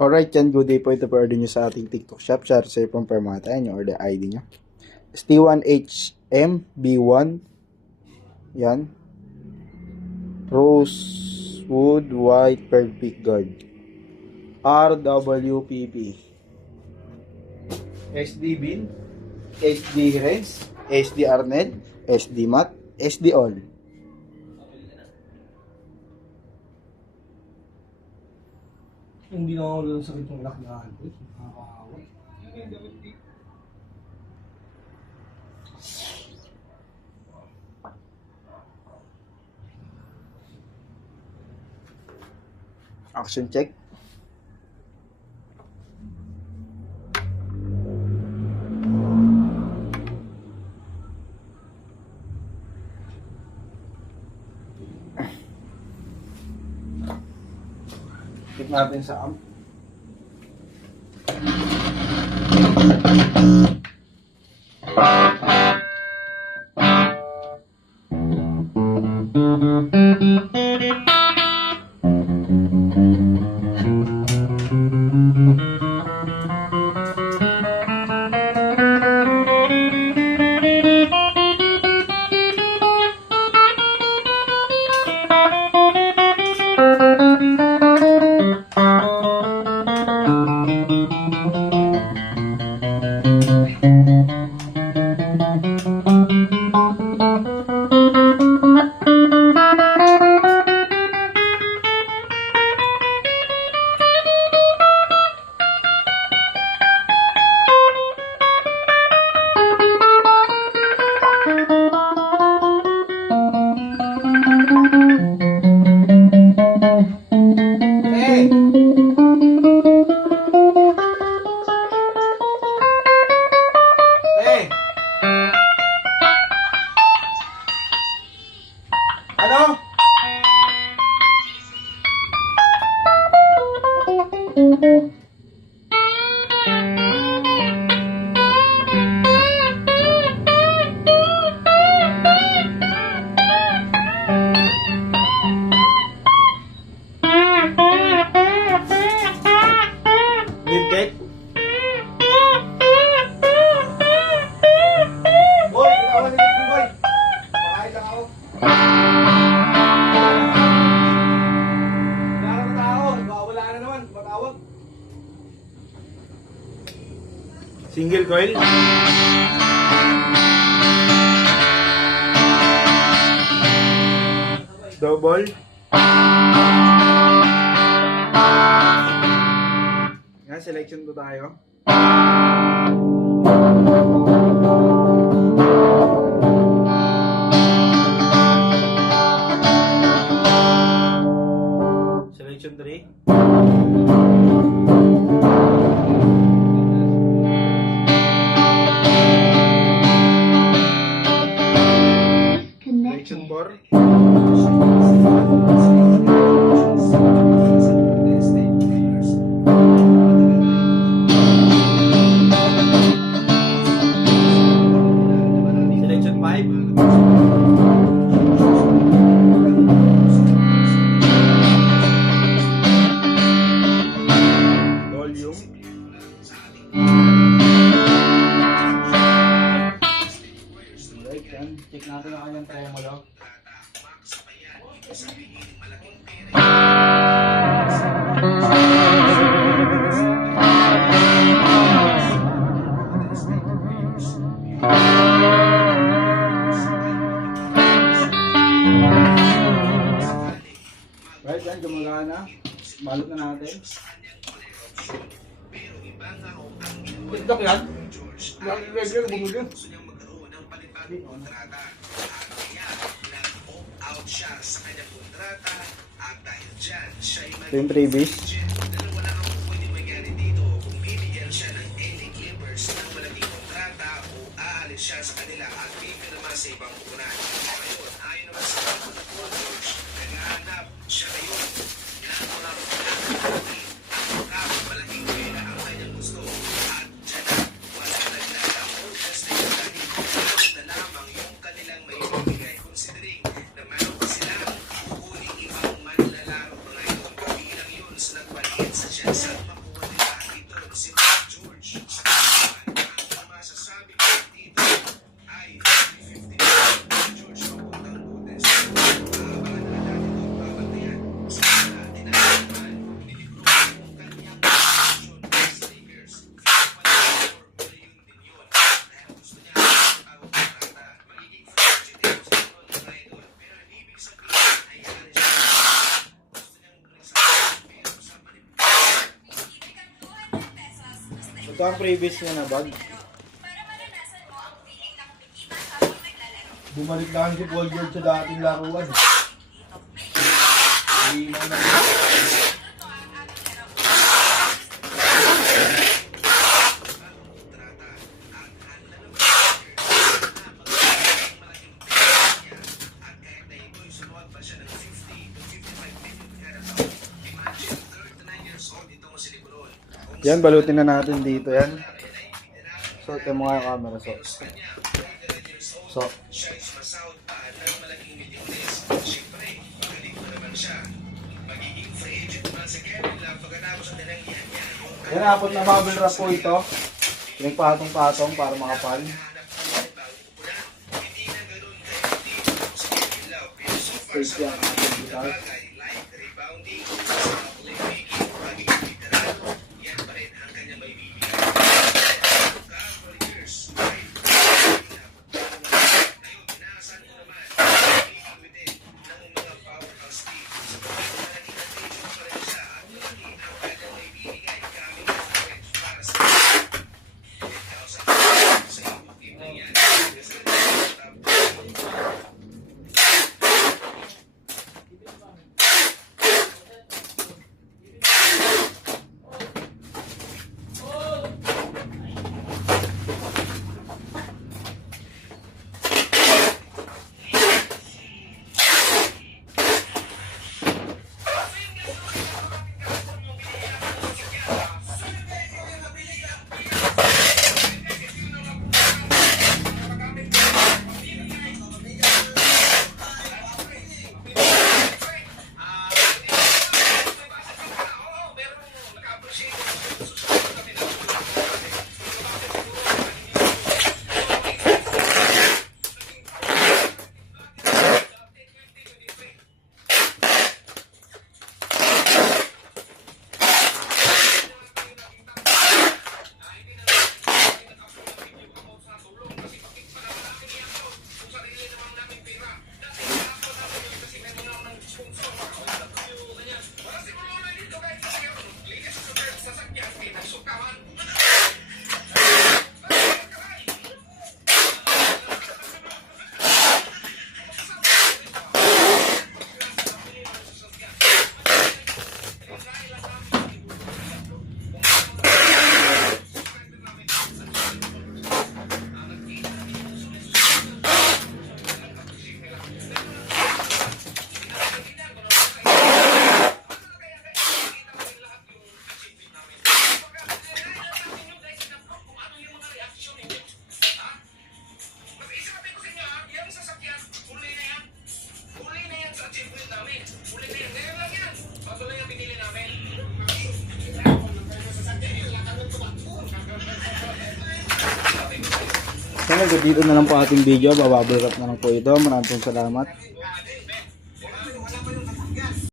Alright, yan. Good day po. Ito po order nyo sa ating TikTok shop. Share sa pong permata. Yan yung order ID nyo. ST1HMB1. Yan. Rosewood White Perfect Guard. RWPP. SD Bin. SD Reds. SD Arned. SD Mat. SD All. Hindi na ako doon sakit ng lakyahan ko. Nakakawa. Action check. Check natin sa amp. Ano? Didek? Boy, kawan dito, boy. Pakain lang ako. Single coil. Double. Yan, selection to tayo. Selection 3. Selection 4. Selection 5. Volume. Alright, yan. Check natin ang kanyang tremolo. Right, yan, gumagana. Balot na natin. TikTok yan? Regular, bumuli. Ito yung previous. Siya sa kanila at pinirma sa ibang punan. Ngayon, ayon naman sa mga George, naghahanap siya ngayon ng mga punan at malaking pera ang kanyang gusto. At dyan na, wala naglalang orcas na yung dahil na lamang yung kanilang may bibigay considering na meron pa silang kukuning ibang manlalaro mga ito. Bilang yun sa nagpaligid sa siya sa makuha Ito ang previous niya na bag. Bumalik lang si Paul George sa dating laruan. Hindi na Yan, balutin na natin dito yan. So, ito mo nga yung camera. So, siya is masound pa ng malaking meeting list. Siyempre, magaling pa naman siya. Magiging free agent naman si Kevin Love pagkatapos ang tinanggihan niya. yan, apat na bubble wrap po ito. Pinagpatong-patong para makapal. Hindi na ganun ka-effective si Kevin Love. Pero so far Space sa yan, mga digital. bagay like rebounding, sa playmaking, pagiging literado, yan pa rin ang kanyang may bibigay. For years, right? Ngayon, inaasahan mo naman, pagiging within ng mga powerhouse team. Sa pagiging malaking attention pa rin siya at malaki ang kanyang may bibigay gamit ang stretch para sa ikaw sa iyong team na yan. Kasi so, dito na lang po ating video. Babubble wrap na lang po ito. Maraming salamat.